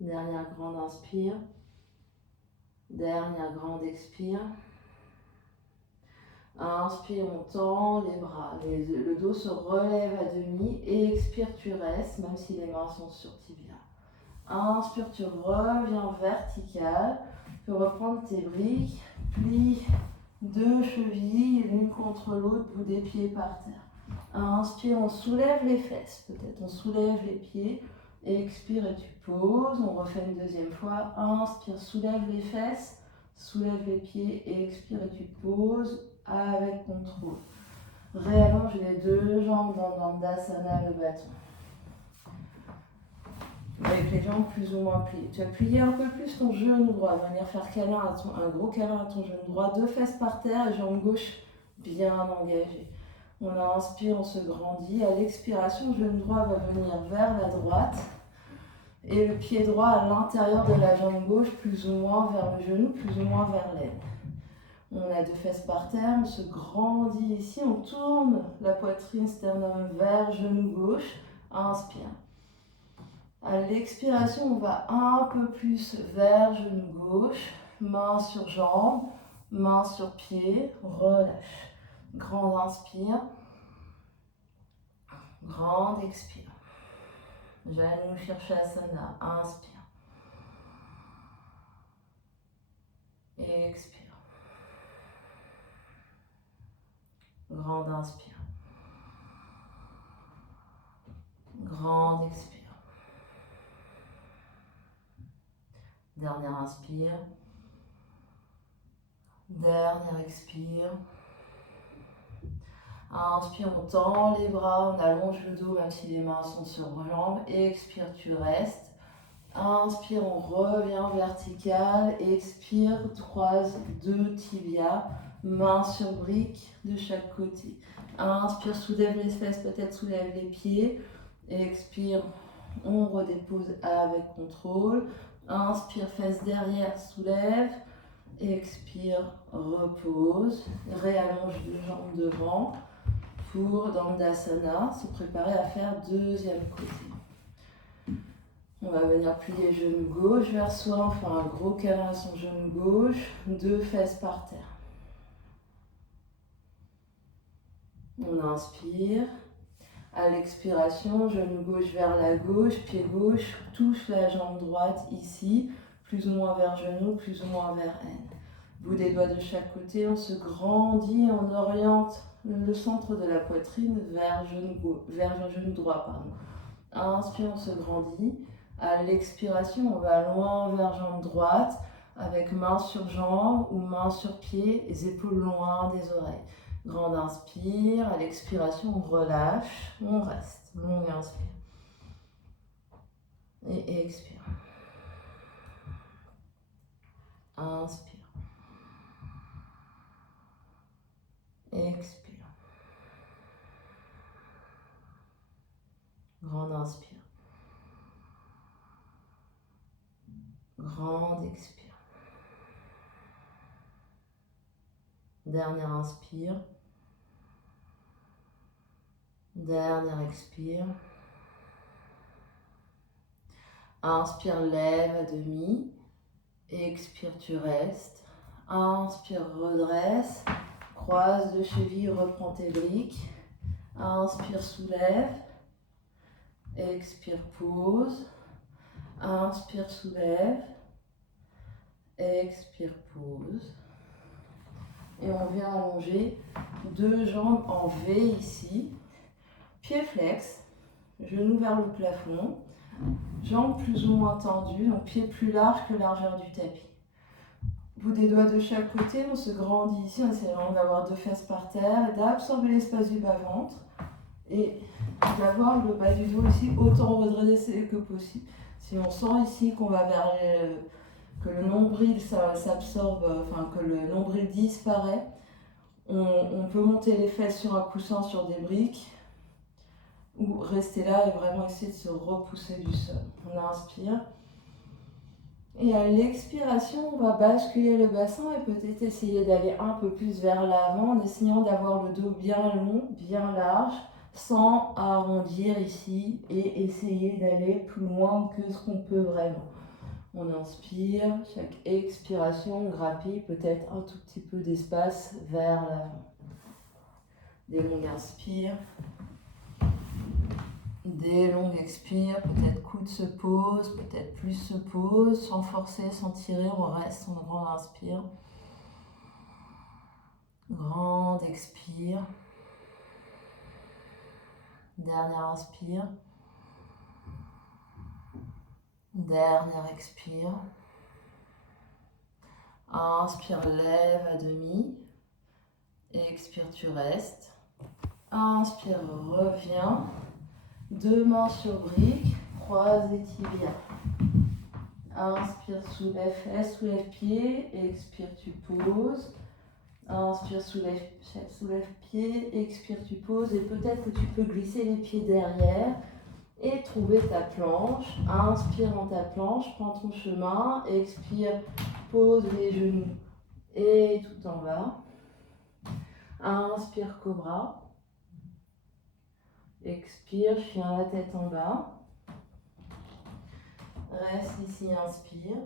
Dernière grande inspire. Dernière grande expire. Inspire, on tend les bras. Le dos se relève à demi. Et expire, tu restes, même si les mains sont sur tibia. Inspire, tu reviens vertical. Tu peux reprendre tes briques. Plie deux chevilles, l'une contre l'autre, bout des pieds par terre. Inspire, on soulève les fesses. Peut-être on soulève les pieds. Expire et tu poses. On refait une deuxième fois. Inspire, soulève les fesses. Soulève les pieds et expire et tu poses avec contrôle. Réallonge les deux jambes dans l'Andasana, le bâton. Avec les jambes plus ou moins pliées. Tu vas plier un peu plus ton genou droit, venir faire un gros câlin à ton genou droit, deux fesses par terre et jambe gauche bien engagée. On inspire, on se grandit. À l'expiration, le genou droit va venir vers la droite et le pied droit à l'intérieur de la jambe gauche, plus ou moins vers le genou, plus ou moins vers l'aine. On a 2 fesses par terre, on se grandit ici, on tourne la poitrine, sternum vers genou gauche, inspire. À l'expiration, on va un peu plus vers genou gauche, main sur jambe, main sur pied, relâche. Grande inspire, grande expire. Janu Shirshasana, inspire. Expire. Grande inspire. Grande expire. Dernière inspire. Dernière expire. Inspire, on tend les bras, on allonge le dos même si les mains sont sur vos jambes. Expire, tu restes. Inspire, on revient vertical. Expire, croise 2 tibias, mains sur briques de chaque côté. Inspire, soulève les fesses, peut-être soulève les pieds. Expire, on redépose avec contrôle. Inspire, fesses derrière, soulève. Expire, repose. Réallonge les jambes devant pour Dandasana, se préparer à faire deuxième côté. On va venir plier genou gauche vers soi, on fait un gros câlin à son genou gauche, 2 fesses par terre. On inspire. À l'expiration, genou gauche vers la gauche, pied gauche, touche la jambe droite ici, plus ou moins vers genou, plus ou moins vers N. Bout des doigts de chaque côté, on se grandit, on oriente le centre de la poitrine vers genou droit. Inspire, on se grandit. À l'expiration, on va loin vers jambe droite, avec main sur jambe ou main sur pied, les épaules loin des oreilles. Grande inspire, à l'expiration, on relâche, on reste. Longue inspire. Et expire. Inspire. Expire. Grande inspire. Grande expire. Dernière inspire. Dernière expire. Inspire, lève à demi. Expire, tu restes. Inspire, redresse. Croise de cheville, reprends tes briques. Inspire, soulève. Expire, pause. Inspire, soulève. Expire, pause. Et on vient allonger 2 jambes en V ici. Pied flex, genou vers le plafond. Jambes plus ou moins tendues, donc pied plus large que largeur du tapis. Bout des doigts de chaque côté, on se grandit ici, on essaie vraiment d'avoir 2 fesses par terre et d'absorber l'espace du bas-ventre et d'avoir le bas du dos ici autant redressé que possible. Si on sent ici qu'on va vers que le nombril s'absorbe, enfin que le nombril disparaît, on peut monter les fesses sur un coussin, sur des briques, ou rester là et vraiment essayer de se repousser du sol. On inspire. Et à l'expiration, on va basculer le bassin et peut-être essayer d'aller un peu plus vers l'avant en essayant d'avoir le dos bien long, bien large, sans arrondir ici et essayer d'aller plus loin que ce qu'on peut vraiment. On inspire, chaque expiration, on grappille peut-être un tout petit peu d'espace vers l'avant. Des longues inspires. Des longues expires, peut-être coude se pose, peut-être plus se pose, sans forcer, sans tirer, on reste, on grande inspire. Grande expire. Dernière inspire. Dernière expire. Inspire, lève à demi. Expire, tu restes. Inspire, reviens. 2 mains sur briques, croise les tibias. Inspire, soulève fesses, soulève pied. Expire, tu poses. Inspire, soulève pied. Expire, tu poses. Et peut-être que tu peux glisser les pieds derrière et trouver ta planche. Inspire dans ta planche, prends ton chemin. Expire, pose les genoux. et tout en bas. Inspire, cobra. Expire, chien, la tête en bas. Reste ici, inspire.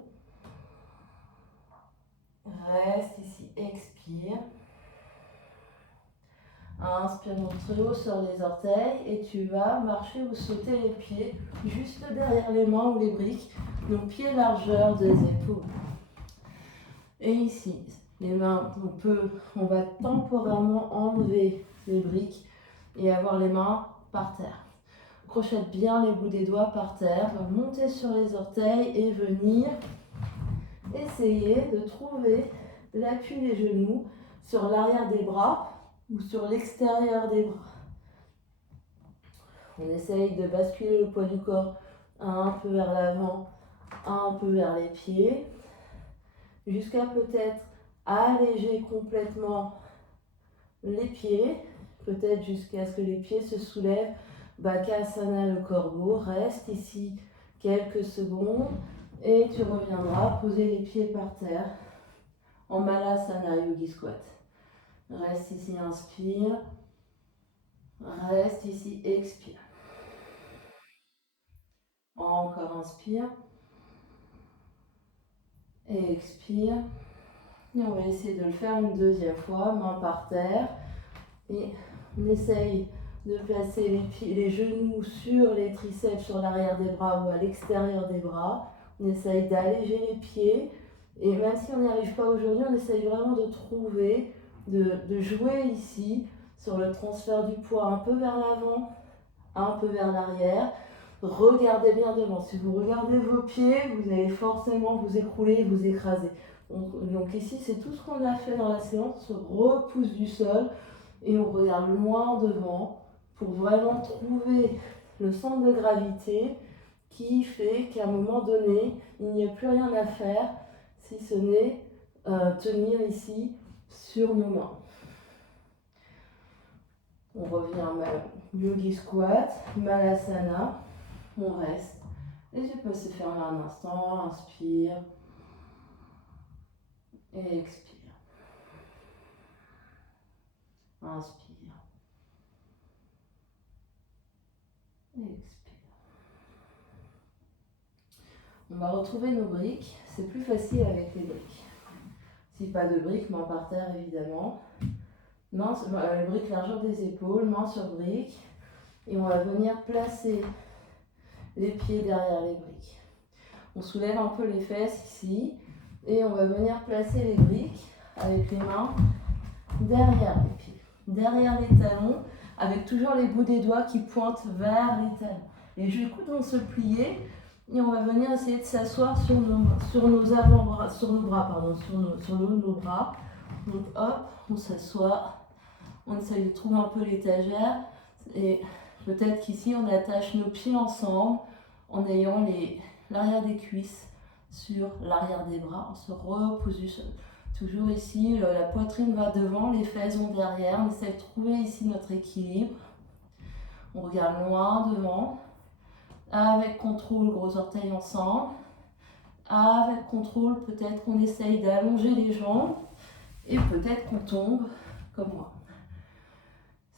Reste ici, expire. Inspire, monte très haut sur les orteils et tu vas marcher ou sauter les pieds juste derrière les mains ou les briques. Donc pieds largeur des épaules. Et ici, les mains, on va temporairement enlever les briques et avoir les mains par terre. Crochette bien les bouts des doigts par terre, monter sur les orteils et venir essayer de trouver l'appui des genoux sur l'arrière des bras ou sur l'extérieur des bras. On essaye de basculer le poids du corps un peu vers l'avant, un peu vers les pieds, jusqu'à peut-être alléger complètement les pieds, peut-être jusqu'à ce que les pieds se soulèvent. Bakasana, le corbeau, reste ici quelques secondes et tu reviendras poser les pieds par terre en Malasana Yogi Squat. Reste ici, inspire. Reste ici, expire. Encore inspire. Et expire. Et on va essayer de le faire une deuxième fois, main par terre. Et on essaye de placer les genoux sur les triceps, sur l'arrière des bras ou à l'extérieur des bras. On essaye d'alléger les pieds. Et même si on n'y arrive pas aujourd'hui, on essaye vraiment de trouver, de jouer ici sur le transfert du poids un peu vers l'avant, un peu vers l'arrière. Regardez bien devant. Si vous regardez vos pieds, vous allez forcément vous écrouler et vous écraser. Donc ici, c'est tout ce qu'on a fait dans la séance. On se repousse du sol et on regarde loin devant pour vraiment trouver le centre de gravité qui fait qu'à un moment donné, il n'y a plus rien à faire si ce n'est tenir ici sur nos mains. On revient à Yogi Squat, Malasana, on reste. Les yeux peuvent se fermer un instant, inspire et expire. Inspire et expire. On va retrouver nos briques, c'est plus facile avec les briques. Si pas de briques, main par terre évidemment. Les briques largeur des épaules, main sur briques. Et on va venir placer les pieds derrière les briques. On soulève un peu les fesses ici. Et on va venir placer les briques avec les mains derrière les pieds. Derrière les talons, avec toujours les bouts des doigts qui pointent vers les talons. Les coudes vont se plier. Et on va venir essayer de s'asseoir sur nos avant-bras, sur le haut de nos bras. Donc hop, on s'assoit. On essaye de trouver un peu l'étagère et peut-être qu'ici on attache nos pieds ensemble en ayant l'arrière des cuisses sur l'arrière des bras. On se repose du sol. Toujours ici, la poitrine va devant, les fesses vont derrière. On essaie de trouver ici notre équilibre. On regarde loin devant. Avec contrôle, gros orteils ensemble. Avec contrôle, peut-être qu'on essaye d'allonger les jambes et peut-être qu'on tombe comme moi.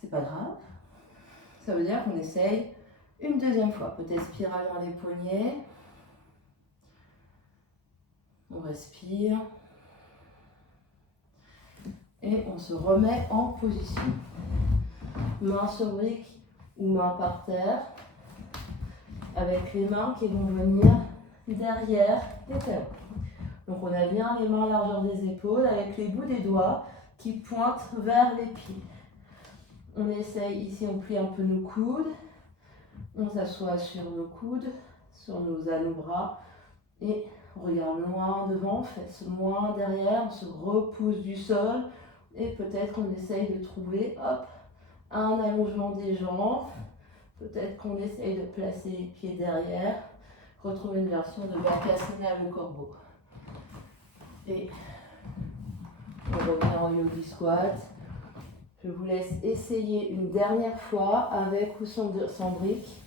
C'est pas grave. Ça veut dire qu'on essaye une deuxième fois. Peut-être spirale dans les poignets. On respire. Et on se remet en position. Main sur brique ou main par terre. Avec les mains qui vont venir derrière les talons. Donc on a bien les mains largeur des épaules avec les bouts des doigts qui pointent vers les pieds. On essaye, ici on plie un peu nos coudes, on s'assoit sur nos coudes, sur nos anneaux-bras et on regarde loin devant, fesses moins derrière, on se repousse du sol et peut-être qu'on essaye de trouver un allongement des jambes, peut-être qu'on essaye de placer les pieds derrière, retrouver une version de Bakasana le corbeau. Et on revient en Yogi Squat. Je vous laisse essayer une dernière fois avec ou sans briques.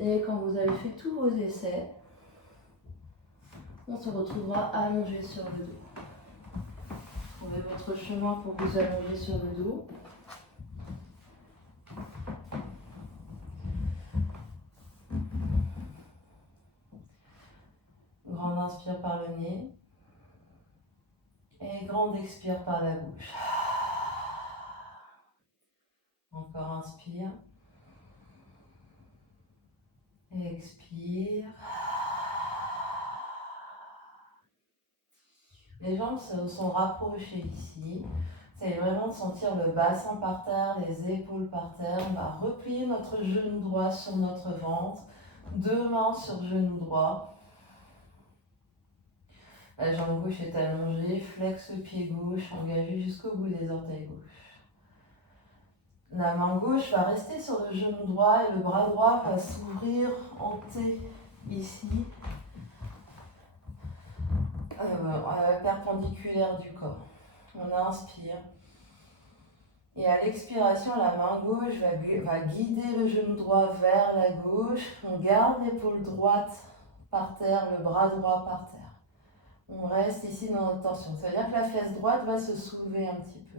Et quand vous avez fait tous vos essais, on se retrouvera allongé sur le dos. Trouvez votre chemin pour vous allonger sur le dos. Grande inspire par le nez. Et grande expire par la bouche. Encore inspire. Et expire. Les jambes se sont rapprochées ici. C'est vraiment de sentir le bassin par terre, les épaules par terre. On va replier notre genou droit sur notre ventre. 2 mains sur genou droit. La jambe gauche est allongée, flexe le pied gauche, engagé jusqu'au bout des orteils gauche. La main gauche va rester sur le genou droit et le bras droit va s'ouvrir en T ici, perpendiculaire du corps. On inspire. Et à l'expiration, la main gauche va guider le genou droit vers la gauche. On garde l'épaule droite par terre, le bras droit par terre. On reste ici dans notre tension. Ça veut dire que la fesse droite va se soulever un petit peu.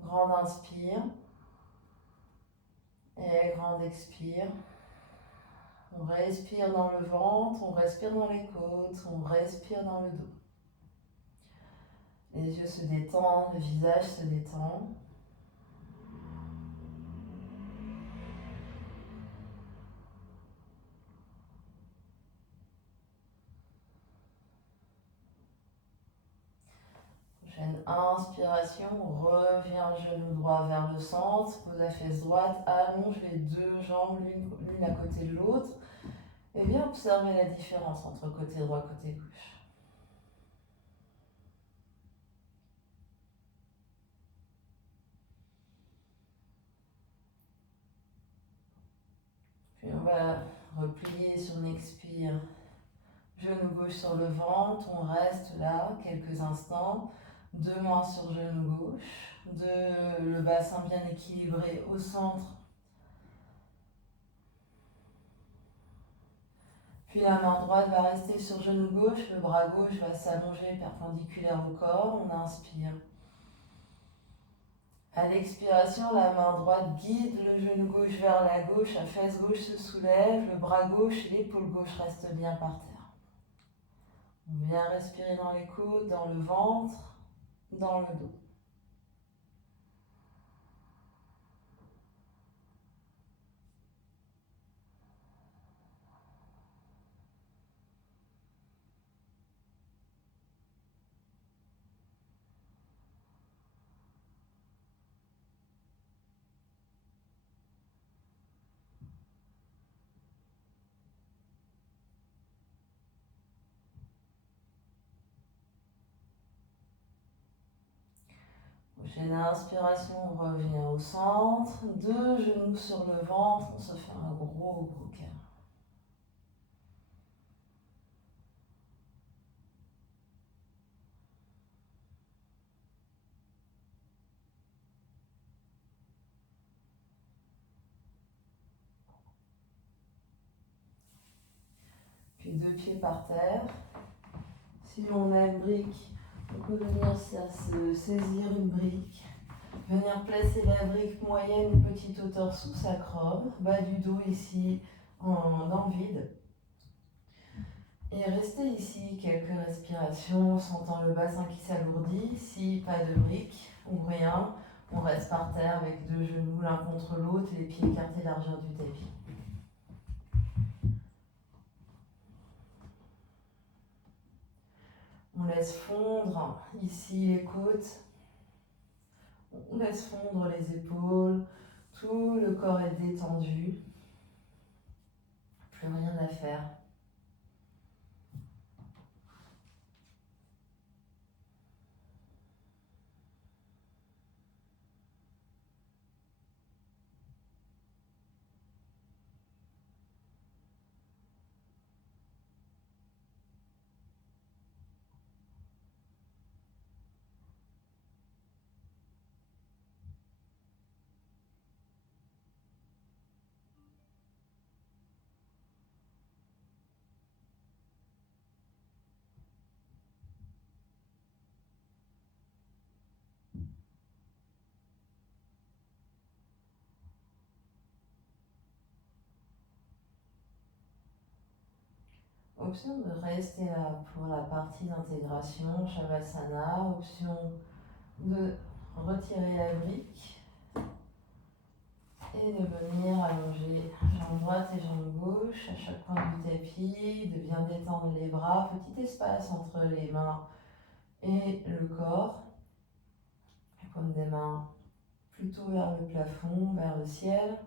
Grande inspire. Et grande expire. On respire dans le ventre, on respire dans les côtes, on respire dans le dos. Les yeux se détendent, le visage se détend. Prochaine inspiration, on revient genou droit vers le centre, pose la fesse droite, allonge les 2 jambes l'une à côté de l'autre. Et bien observez la différence entre côté droit et côté gauche. Puis on va replier sur une expire, genou gauche sur le ventre, on reste là quelques instants, 2 mains sur genou gauche, le bassin bien équilibré au centre. Puis la main droite va rester sur genou gauche, le bras gauche va s'allonger perpendiculaire au corps, on inspire. À l'expiration, la main droite guide le genou gauche vers la gauche, la fesse gauche se soulève, le bras gauche, l'épaule gauche reste bien par terre. On vient respirer dans les côtes, dans le ventre, dans le dos. Prochaine inspiration, on revient au centre, 2 genoux sur le ventre, on se fait un gros câlin. Puis 2 pieds par terre. Si on a une brique, on peut venir se saisir une brique. Venir placer la brique moyenne, une petite hauteur sous sacrum, bas du dos ici dans le vide. Et rester ici quelques respirations, sentant le bassin qui s'alourdit. Si pas de brique ou rien, on reste par terre avec 2 genoux l'un contre l'autre, les pieds écartés largeur du tapis. On laisse fondre ici les côtes. On laisse fondre les épaules. Tout le corps est détendu. Plus rien à faire. option de rester là pour la partie d'intégration, Shavasana, option de retirer la brique et de venir allonger jambe droite et jambe gauche à chaque coin du tapis, de bien détendre les bras, petit espace entre les mains et le corps, la paume des mains plutôt vers le plafond, vers le ciel.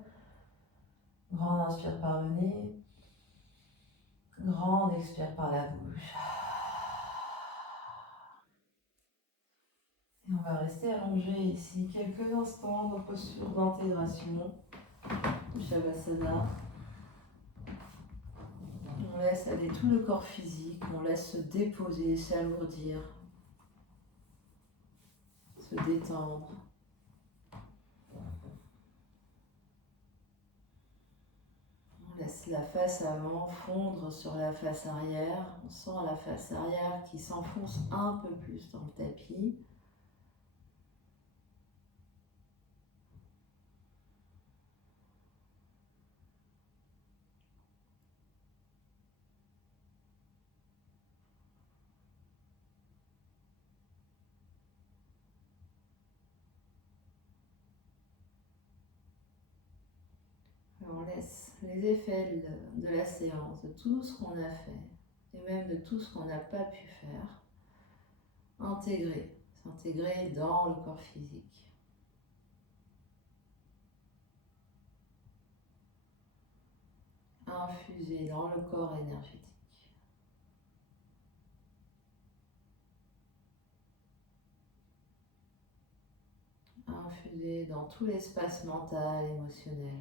Grande inspire par le nez, grande expire par la bouche. Et on va rester allongé ici quelques instants dans posture d'intégration, Shavasana. On laisse aller tout le corps physique, on laisse se déposer, s'alourdir, se détendre. On laisse la face avant fondre sur la face arrière. On sent la face arrière qui s'enfonce un peu plus dans le tapis. On laisse les effets de la séance, de tout ce qu'on a fait, et même de tout ce qu'on n'a pas pu faire, s'intégrer dans le corps physique. Infuser dans le corps énergétique. Infuser dans tout l'espace mental, émotionnel.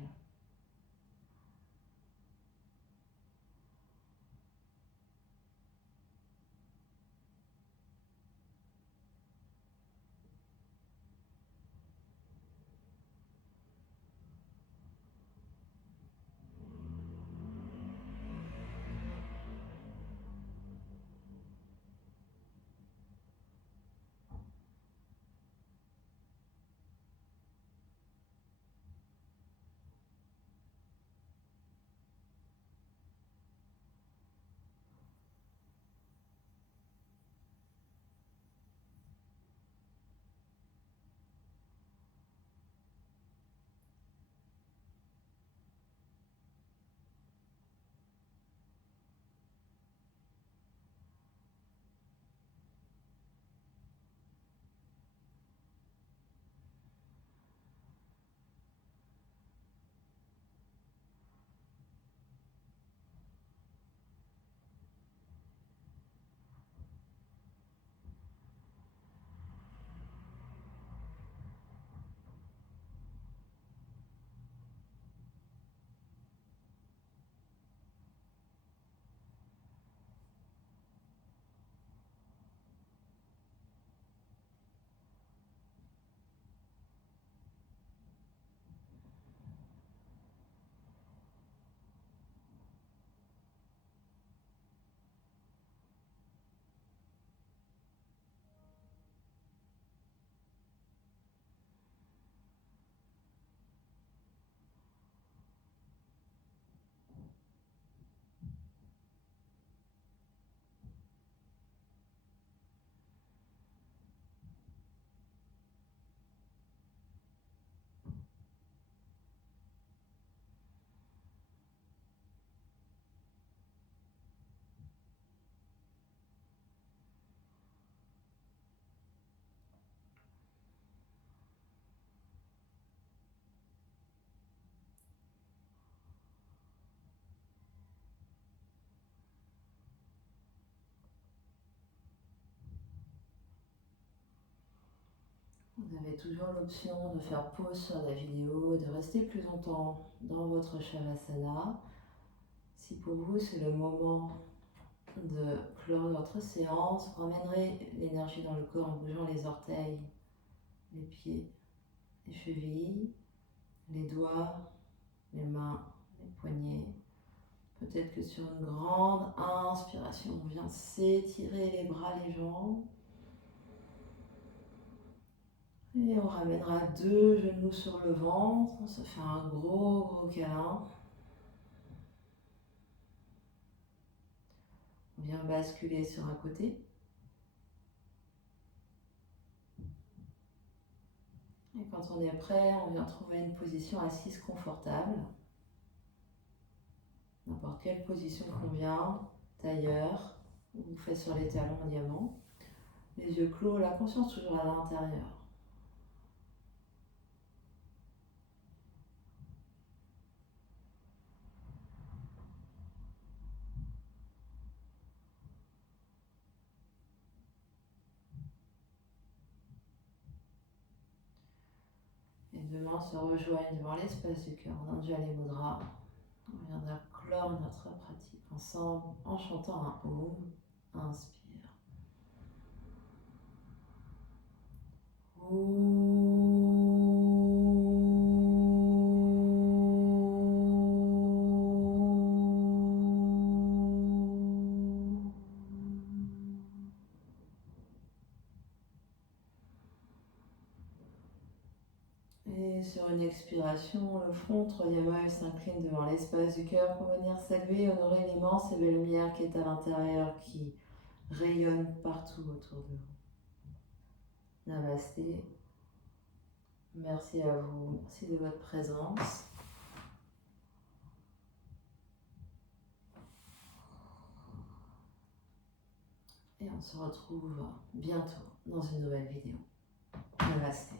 Vous avez toujours l'option de faire pause sur la vidéo, de rester plus longtemps dans votre Shavasana. Si pour vous c'est le moment de clore votre séance, vous ramènerez l'énergie dans le corps en bougeant les orteils, les pieds, les chevilles, les doigts, les mains, les poignets. Peut-être que sur une grande inspiration, on vient s'étirer les bras, les jambes. Et on ramènera 2 genoux sur le ventre, on se fait un gros câlin. On vient basculer sur un côté. Et quand on est prêt, on vient trouver une position assise confortable. N'importe quelle position convient, tailleur, ou fait sur les talons en diamant. Les yeux clos, la conscience toujours à l'intérieur. Les deux mains se rejoignent devant l'espace du cœur en Anjali Mudra. On viendra clore notre pratique ensemble en chantant un Om. Inspire. Et sur une expiration, le front, troisième œil s'incline devant l'espace du cœur pour venir saluer, honorer l'immense et belle lumière qui est à l'intérieur, qui rayonne partout autour de vous. Namasté. Merci à vous, merci de votre présence. Et on se retrouve bientôt dans une nouvelle vidéo. Namasté.